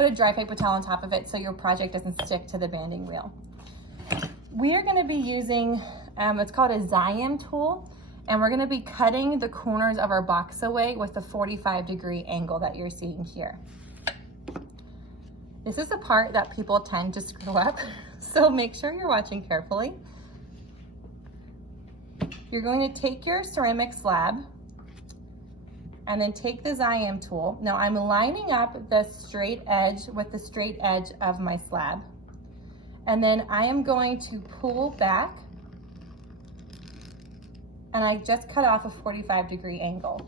put a dry paper towel on top of it so your project doesn't stick to the banding wheel. We are gonna be using, it's called a Xyem tool, and we're gonna be cutting the corners of our box away with the 45-degree angle that you're seeing here. This is the part that people tend to screw up, so make sure you're watching carefully. You're going to take your ceramic slab and then take the Xyem tool. Now I'm lining up the straight edge with the straight edge of my slab. And then I am going to pull back, and I just cut off a 45-degree angle.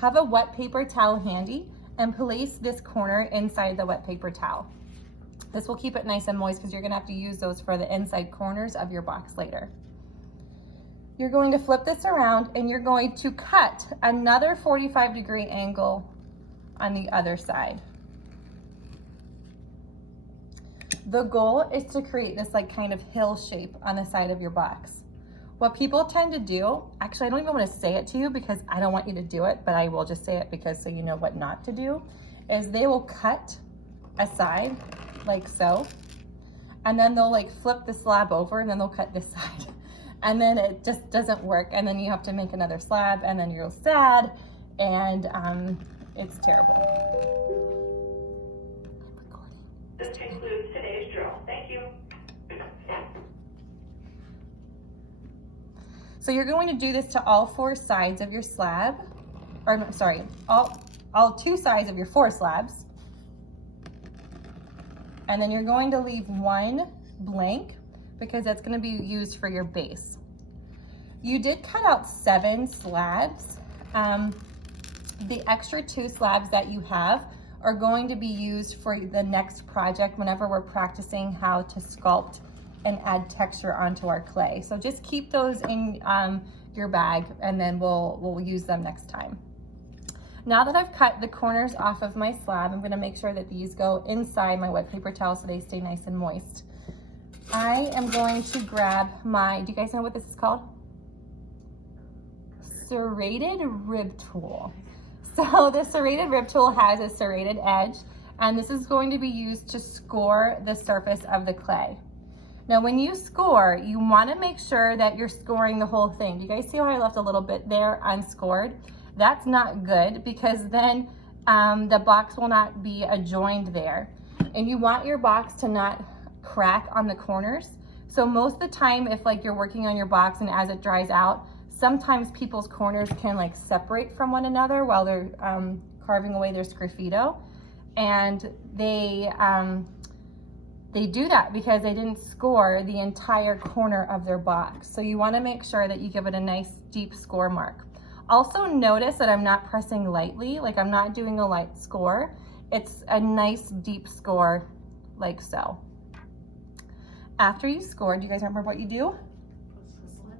Have a wet paper towel handy and place this corner inside the wet paper towel. This will keep it nice and moist because you're gonna have to use those for the inside corners of your box later. You're going to flip this around and you're going to cut another 45-degree angle on the other side. The goal is to create this like kind of hill shape on the side of your box. What people tend to do, actually I don't even want to say it to you because I don't want you to do it, but I will just say it because so you know what not to do, is they will cut a side like so, and then they'll like flip the slab over and then they'll cut this side. And then it just doesn't work. And then you have to make another slab and then you're sad and it's terrible. This concludes today's drill. Thank you. So you're going to do this to all four sides of your slab, or sorry, all two sides of your four slabs. And then you're going to leave one blank because that's going to be used for your base. You did cut out 7 slabs. The extra 2 slabs that you have are going to be used for the next project whenever we're practicing how to sculpt and add texture onto our clay. So just keep those in your bag and then we'll use them next time. Now that I've cut the corners off of my slab, I'm gonna make sure that these go inside my wet paper towel so they stay nice and moist. I am going to grab my, do you guys know what this is called? Serrated rib tool. So the serrated rib tool has a serrated edge, and this is going to be used to score the surface of the clay. Now when you score, you want to make sure that you're scoring the whole thing. You guys see how I left a little bit there unscored? That's not good because then the box will not be adjoined there. And you want your box to not crack on the corners. So most of the time, if like you're working on your box and as it dries out, sometimes people's corners can like separate from one another while they're carving away their sgraffito. And they do that because they didn't score the entire corner of their box. So you want to make sure that you give it a nice deep score mark. Also notice that I'm not pressing lightly, like I'm not doing a light score. It's a nice deep score like so. After you scored, do you guys remember what you do?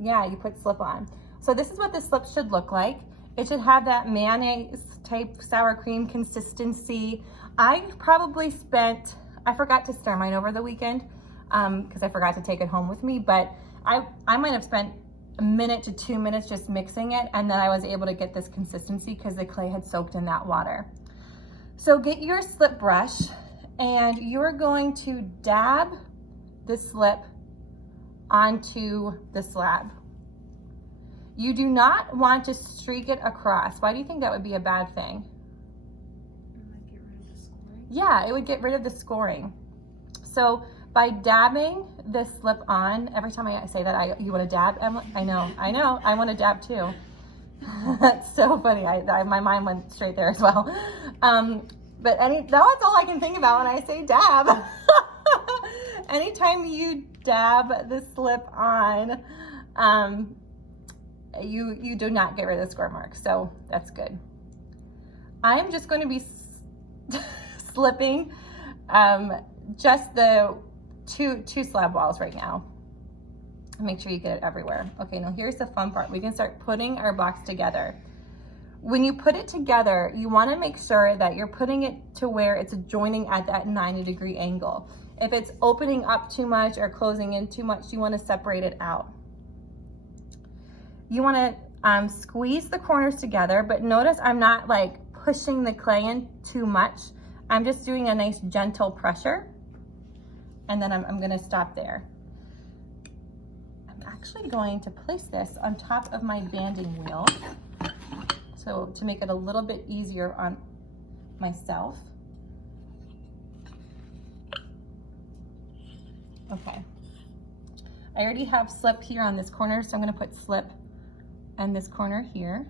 Yeah, you put slip on. So this is what the slip should look like. It should have that mayonnaise type sour cream consistency. I probably spent, I forgot to stir mine over the weekend because I forgot to take it home with me, but I might have spent a minute to 2 minutes just mixing it, and then I was able to get this consistency because the clay had soaked in that water. So get your slip brush and you're going to dab the slip onto the slab. You do not want to streak it across. Why do you think that would be a bad thing? It might get rid of the scoring. Yeah, it would get rid of the scoring. So by dabbing the slip on, every time I say that, you want to dab? I know, I want to dab too. That's so funny. My mind went straight there as well. But that's all I can think about when I say dab. Anytime you dab the slip on, you do not get rid of the score mark, so that's good. I'm just going to be slipping just the two slab walls right now. Make sure you get it everywhere. Okay, now here's the fun part. We can start putting our box together. When you put it together, you want to make sure that you're putting it to where it's joining at that 90-degree angle. If it's opening up too much or closing in too much, you want to separate it out. You want to squeeze the corners together, but notice I'm not like pushing the clay in too much. I'm just doing a nice gentle pressure, and then I'm gonna stop there. I'm actually going to place this on top of my banding wheel, so to make it a little bit easier on myself. Okay. I already have slip here on this corner, so I'm gonna put slip on this corner here.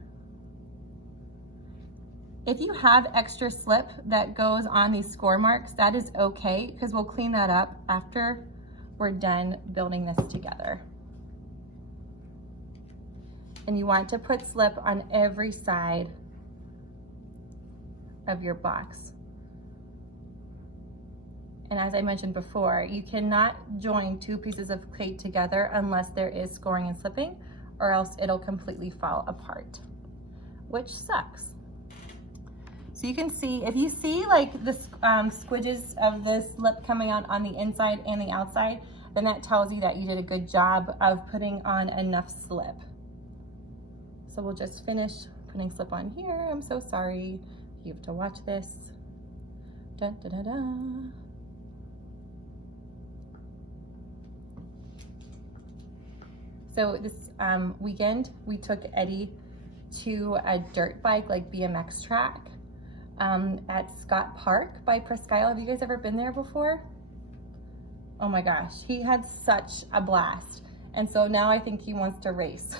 If you have extra slip that goes on these score marks, that is okay, because we'll clean that up after we're done building this together. And you want to put slip on every side of your box. And as I mentioned before, you cannot join two pieces of plate together unless there is scoring and slipping, or else it'll completely fall apart, which sucks. So you can see, if you see like the squidges of this slip coming out on the inside and the outside, then that tells you that you did a good job of putting on enough slip. So we'll just finish putting slip on here. I'm so sorry you have to watch this. Dun, da, da, da. So this weekend, we took Eddie to a dirt bike, like BMX track at Scott Park by Presque Isle. Have you guys ever been there before? Oh my gosh, he had such a blast. And so now I think he wants to race.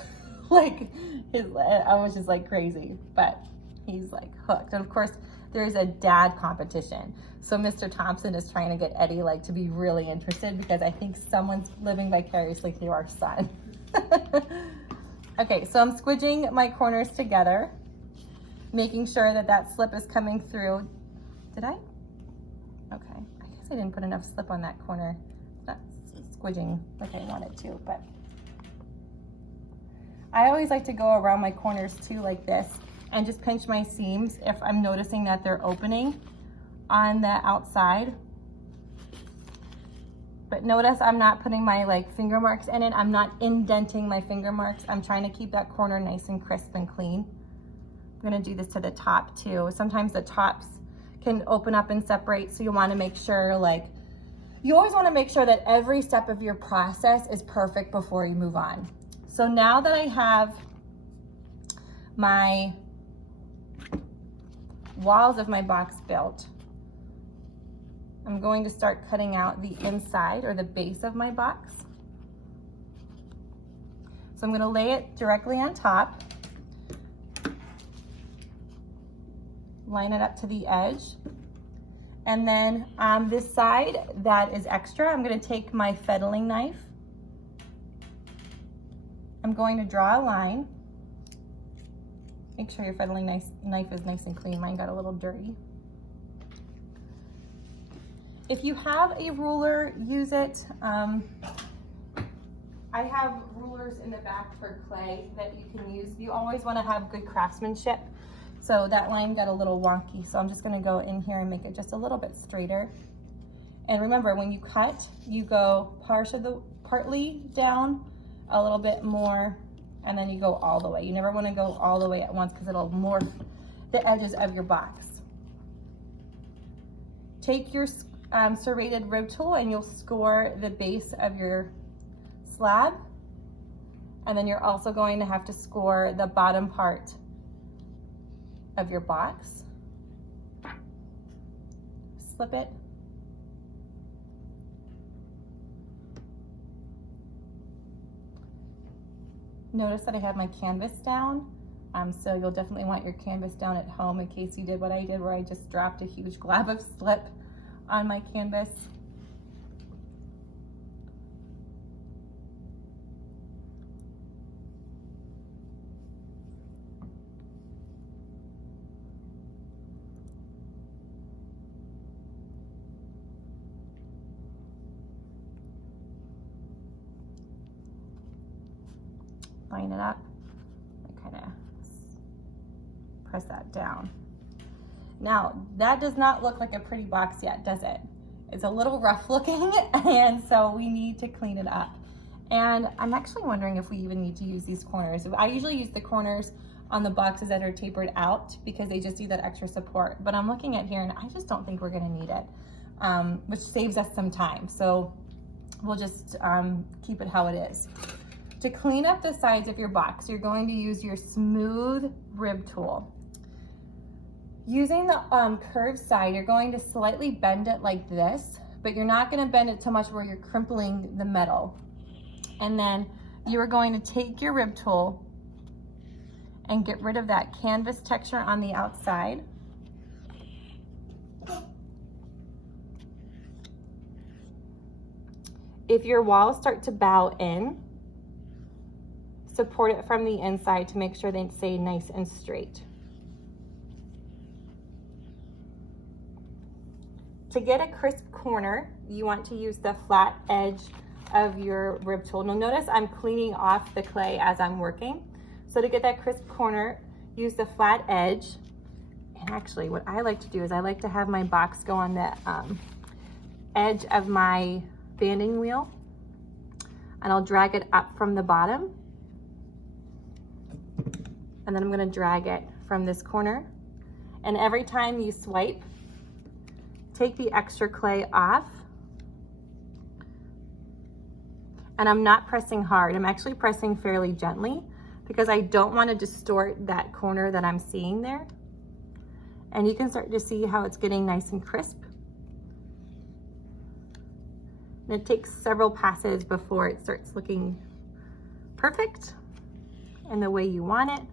Like, I was just like crazy, but he's like hooked. And of course, there's a dad competition. So Mr. Thompson is trying to get Eddie like to be really interested, because I think someone's living vicariously through our son. Okay, so I'm squidging my corners together, making sure that that slip is coming through. Did I? Okay, I guess I didn't put enough slip on that corner. It's not squidging like I wanted to, but I always like to go around my corners too, like this, and just pinch my seams if I'm noticing that they're opening on the outside. But notice I'm not putting my like finger marks in it. I'm not indenting my finger marks. I'm trying to keep that corner nice and crisp and clean. I'm gonna do this to the top too. Sometimes the tops can open up and separate, so you wanna make sure, like, you always wanna make sure that every step of your process is perfect before you move on. So now that I have my walls of my box built, I'm going to start cutting out the inside, or the base of my box. So I'm gonna lay it directly on top, line it up to the edge, and then on this side that is extra, I'm gonna take my fettling knife. I'm going to draw a line. Make sure your fettling knife is nice and clean. Mine got a little dirty. If you have a ruler, use it. I have rulers in the back for clay that you can use. You always want to have good craftsmanship. So that line got a little wonky, so I'm just going to go in here and make it just a little bit straighter. And remember, when you cut, you go partly down, a little bit more, and then you go all the way. You never want to go all the way at once, because it'll morph the edges of your box. Take your serrated rib tool and you'll score the base of your slab, and then you're also going to have to score the bottom part of your box. Slip it. Notice that I have my canvas down, so you'll definitely want your canvas down at home in case you did what I did, where I just dropped a huge glob of slip on my canvas. Line it up and kind of press that down. Now, that does not look like a pretty box yet, does it? It's a little rough looking, and so we need to clean it up. And I'm actually wondering if we even need to use these corners. I usually use the corners on the boxes that are tapered out because they just need that extra support. But I'm looking at here and I just don't think we're gonna need it, which saves us some time. So we'll just keep it how it is. To clean up the sides of your box, you're going to use your smooth rib tool. Using the curved side, you're going to slightly bend it like this, but you're not gonna bend it too much where you're crimpling the metal. And then you are going to take your rib tool and get rid of that canvas texture on the outside. If your walls start to bow in, support it from the inside to make sure they stay nice and straight. To get a crisp corner, you want to use the flat edge of your rib tool. Now notice I'm cleaning off the clay as I'm working. So to get that crisp corner, use the flat edge. And actually what I like to do is I like to have my box go on the edge of my banding wheel, and I'll drag it up from the bottom. And then I'm gonna drag it from this corner. And every time you swipe, take the extra clay off. And I'm not pressing hard. I'm actually pressing fairly gently because I don't want to distort that corner that I'm seeing there. And you can start to see how it's getting nice and crisp. And it takes several passes before it starts looking perfect and the way you want it.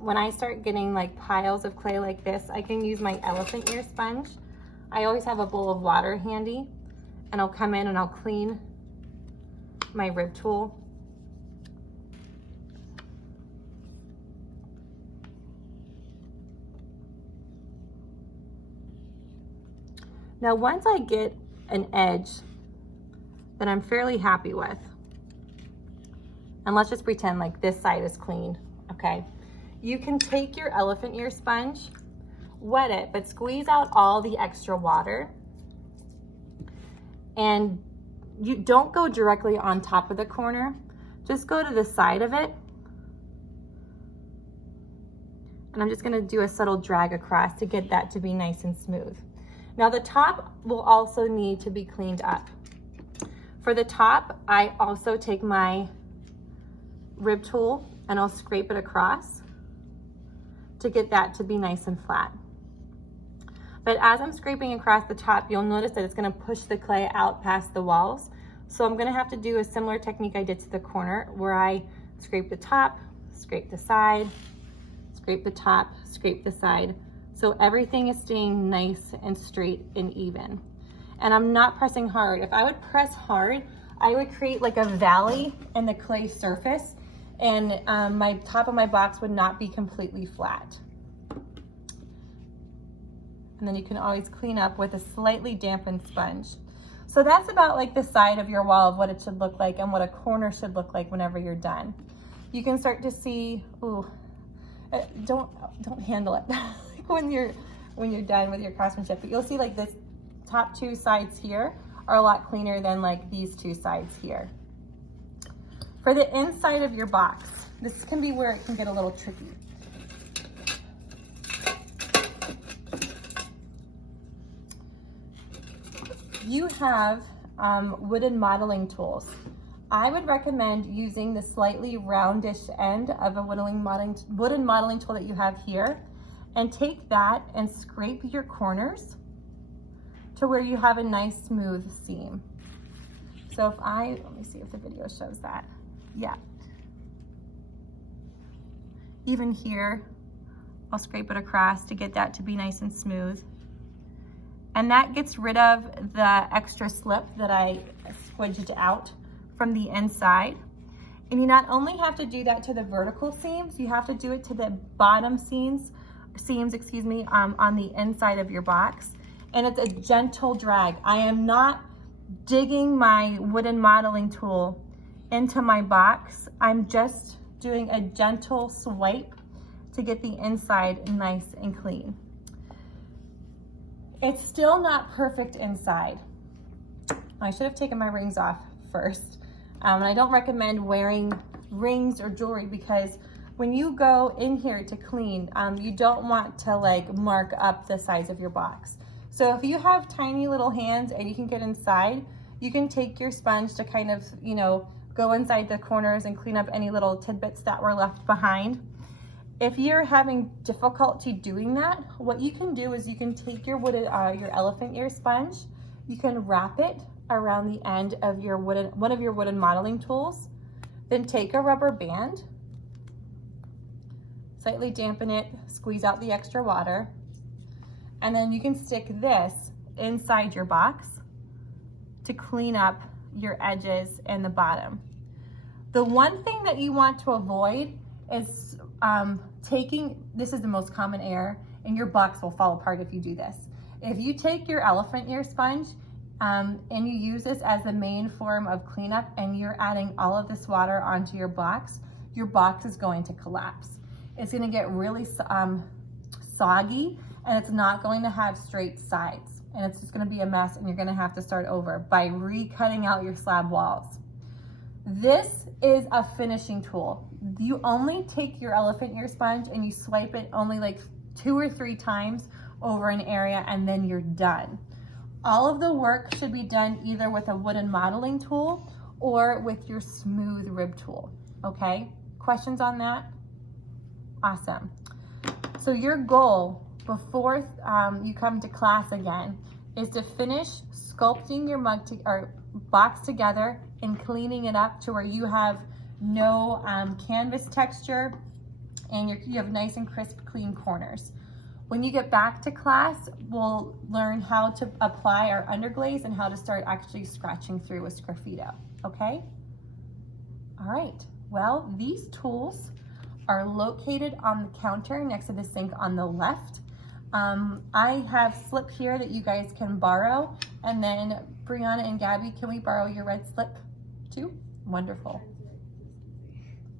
When I start getting like piles of clay like this, I can use my elephant ear sponge. I always have a bowl of water handy, and I'll come in and I'll clean my rib tool. Now once I get an edge that I'm fairly happy with, and let's just pretend like this side is clean, okay? You can take your elephant ear sponge, wet it, but squeeze out all the extra water. And you don't go directly on top of the corner, just go to the side of it. And I'm just gonna do a subtle drag across to get that to be nice and smooth. Now the top will also need to be cleaned up. For the top, I also take my rib tool and I'll scrape it across to get that to be nice and flat. But as I'm scraping across the top, you'll notice that it's gonna push the clay out past the walls. So I'm gonna have to do a similar technique I did to the corner where I scrape the top, scrape the side, scrape the top, scrape the side. So everything is staying nice and straight and even. And I'm not pressing hard. If I would press hard, I would create like a valley in the clay surface, and my top of my box would not be completely flat. And then you can always clean up with a slightly dampened sponge. So that's about like the side of your wall of what it should look like and what a corner should look like whenever you're done. You can start to see, ooh, don't handle it when you're done with your craftsmanship, but you'll see like this top two sides here are a lot cleaner than like these two sides here. For the inside of your box, this can be where it can get a little tricky. You have wooden modeling tools. I would recommend using the slightly roundish end of a wooden modeling tool that you have here, and take that and scrape your corners to where you have a nice smooth seam. So if let me see if the video shows that. Yeah. Even here, I'll scrape it across to get that to be nice and smooth. And that gets rid of the extra slip that I squidged out from the inside. And you not only have to do that to the vertical seams, you have to do it to the bottom seams, on the inside of your box. And it's a gentle drag. I am not digging my wooden modeling tool into my box. I'm just doing a gentle swipe to get the inside nice and clean. It's still not perfect inside. I should have taken my rings off first. And I don't recommend wearing rings or jewelry, because when you go in here to clean, you don't want to like mark up the size of your box. So if you have tiny little hands and you can get inside, you can take your sponge to kind of, you know, go inside the corners and clean up any little tidbits that were left behind. If you're having difficulty doing that, what you can do is you can take your wooden, your elephant ear sponge, you can wrap it around the end of your one of your wooden modeling tools, then take a rubber band, slightly dampen it, squeeze out the extra water, and then you can stick this inside your box to clean up your edges and the bottom. The one thing that you want to avoid is this is the most common error, and your box will fall apart if you do this. If you take your elephant ear sponge and you use this as the main form of cleanup and you're adding all of this water onto your box is going to collapse. It's going to get really soggy, and it's not going to have straight sides, and it's just going to be a mess, and you're going to have to start over by recutting out your slab walls. This is a finishing tool. You only take your elephant ear sponge and you swipe it only like 2 or 3 times over an area, and then you're done. All of the work should be done either with a wooden modeling tool or with your smooth rib tool, okay? Questions on that? Awesome. So your goal before you come to class again is to finish sculpting your box together and cleaning it up to where you have no canvas texture and you have nice and crisp, clean corners. When you get back to class, we'll learn how to apply our underglaze and how to start actually scratching through with Sgraffito, okay? All right, well, these tools are located on the counter next to the sink on the left. I have slip here that you guys can borrow, and then Brianna and Gabby, can we borrow your red slip too? Wonderful.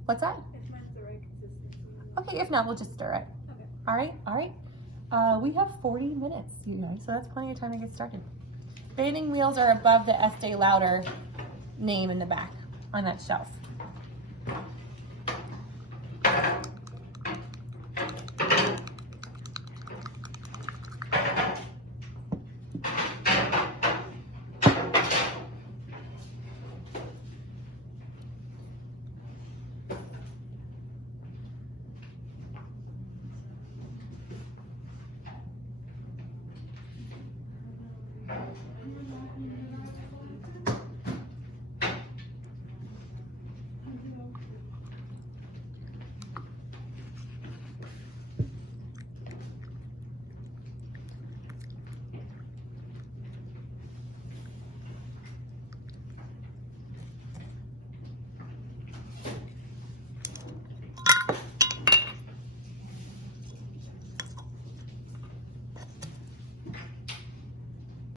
What's that? If mine's the right consistency. Okay, if not, we'll just stir it. Okay. All right, all right. We have 40 minutes, you guys, so that's plenty of time to get started. Banding wheels are above the Estee Lauder name in the back on that shelf.